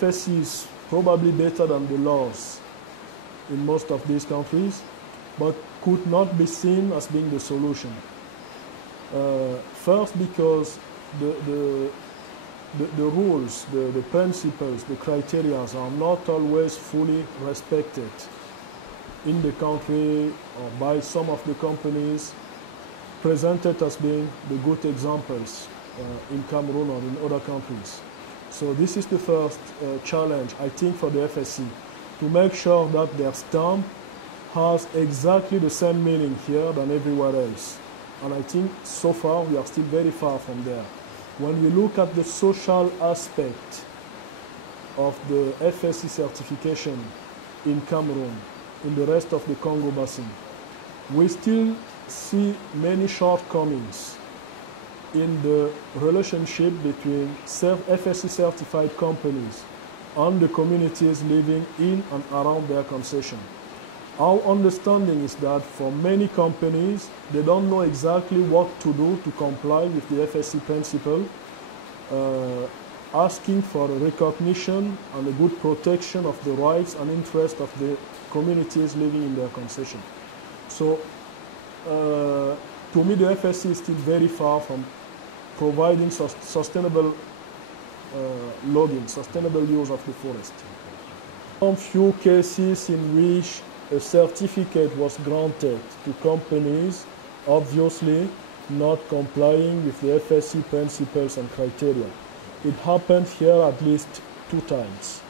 FSC is probably better than the laws in most of these countries, but could not be seen as being the solution. First, because the rules, the principles, the criteria are not always fully respected in the country or by some of the companies presented as being the good examples in Cameroon or in other countries. So this is the first challenge, I think, for the FSC, to make sure that their stamp has exactly the same meaning here than everywhere else. And I think so far we are still very far from there. When we look at the social aspect of the FSC certification in Cameroon, in the rest of the Congo basin, we still see many shortcomings in the relationship between FSC certified companies and the communities living in and around their concession. Our understanding is that for many companies, they don't know exactly what to do to comply with the FSC principle, asking for a recognition and a good protection of the rights and interests of the communities living in their concession. So, to me, the FSC is still very far from providing sustainable logging, sustainable use of the forest. Some few cases in which a certificate was granted to companies obviously not complying with the FSC principles and criteria. It happened here at least 2 times.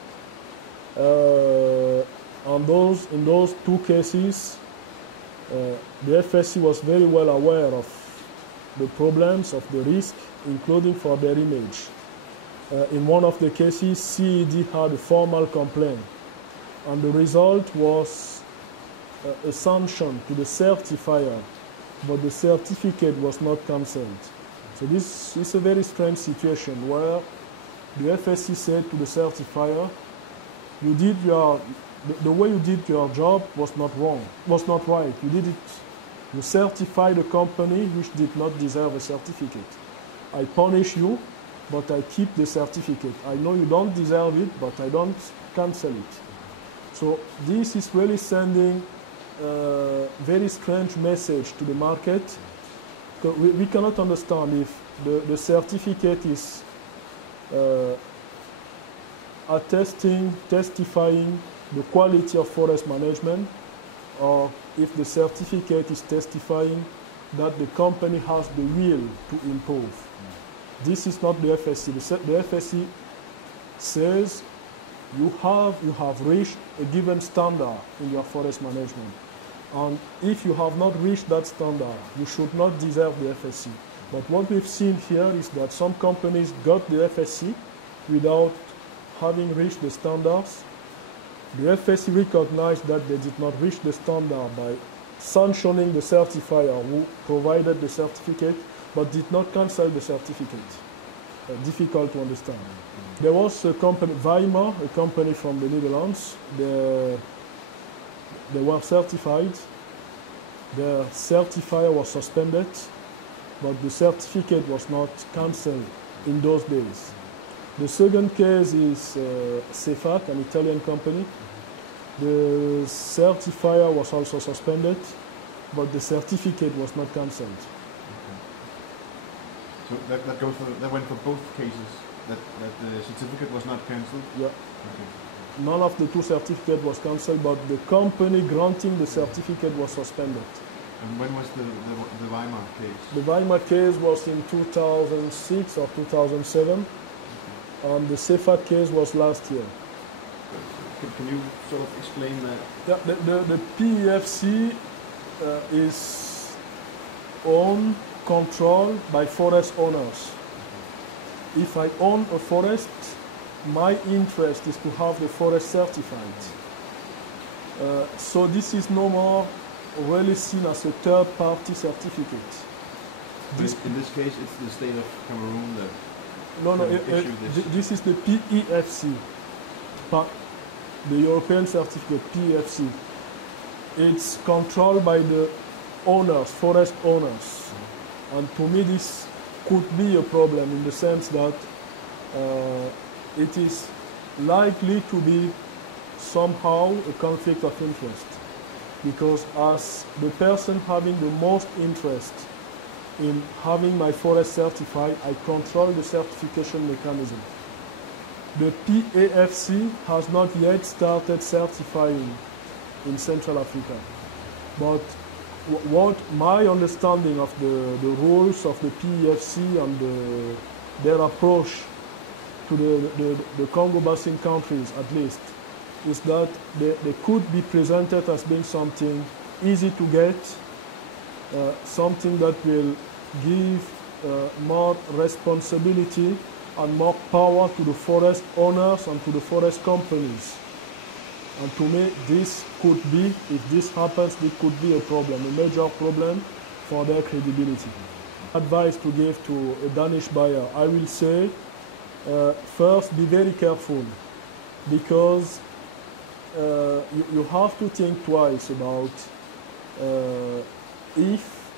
In those 2 cases, the FSC was very well aware of the problems, of the risk, including for their image. In one of the cases, CED had a formal complaint, and the result was a sanction to the certifier, but the certificate was not cancelled. So this is a very strange situation where the FSC said to the certifier, the way you did your job was not right. You certified a company which did not deserve a certificate. I punish you, but I keep the certificate. I know you don't deserve it, but I don't cancel it. So this is really sending a very strange message to the market. We cannot understand if the certificate is testifying the quality of forest management, or if the certificate is testifying that the company has the will to improve. This is not the FSC. The FSC says you have reached a given standard in your forest management. And if you have not reached that standard, you should not deserve the FSC. But what we've seen here is that some companies got the FSC without having reached the standards. The FSC recognized that they did not reach the standard by sanctioning the certifier who provided the certificate, but did not cancel the certificate. Difficult to understand. There was a company, Weimar, a company from the Netherlands. They were certified. The certifier was suspended, but the certificate was not cancelled in those days. The second case is CEFAC, an Italian company. The certifier was also suspended, but the certificate was not cancelled. So that went for both cases, that the certificate was not cancelled? Yeah. Okay. None of the 2 certificates was cancelled, but the company granting the certificate was suspended. And when was the Weimar case? The Weimar case was in 2006 or 2007, and the CEFAC case was last year. Can you sort of explain that? Yeah, the PEFC is owned, controlled by forest owners. If I own a forest, my interest is to have the forest certified. So this is no more really seen as a third-party certificate. In this case, it's the state of Cameroon that issued this. This is the PEFC, the European certificate, PEFC. It's controlled by the owners, forest owners. And to me, this could be a problem in the sense that it is likely to be somehow a conflict of interest, because as the person having the most interest in having my forest certified, I control the certification mechanism. The PAFC has not yet started certifying in Central Africa, but what my understanding of the rules of the PEFC and their approach to the Congo basin countries, at least, is that they could be presented as being something easy to get, something that will give more responsibility and more power to the forest owners and to the forest companies. And to me, this could be, if this happens, it could be a problem, a major problem for their credibility. Advice to give to a Danish buyer, I will say, first, be very careful, because you have to think twice about if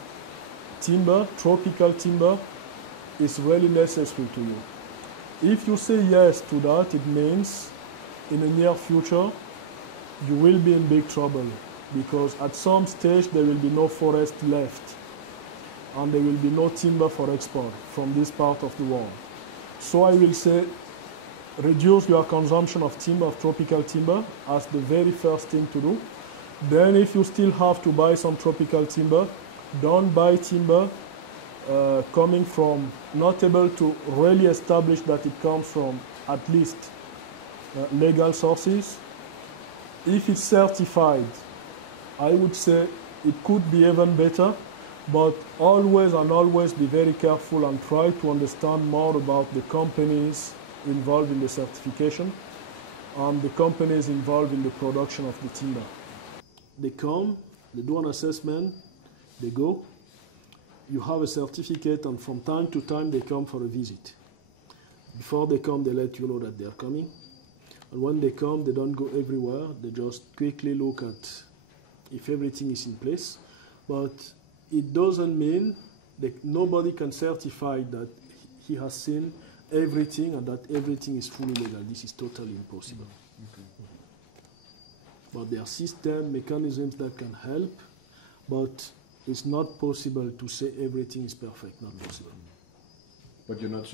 timber, tropical timber, is really necessary to you. If you say yes to that, it means in the near future you will be in big trouble, because at some stage there will be no forest left and there will be no timber for export from this part of the world. So I will say reduce your consumption of timber, of tropical timber, as the very first thing to do. Then if you still have to buy some tropical timber, don't buy timber coming from, not able to really establish that it comes from at least legal sources. If it's certified, I would say it could be even better, but always and always be very careful and try to understand more about the companies involved in the certification and the companies involved in the production of the timber. They come, they do an assessment, they go, you have a certificate, and from time to time they come for a visit. Before they come, they let you know that they are coming. And when they come, they don't go everywhere. They just quickly look at if everything is in place. But it doesn't mean that nobody can certify that he has seen everything and that everything is fully legal. This is totally impossible. Okay. But there are system mechanisms that can help, but it's not possible to say everything is perfect, not possible. But you're not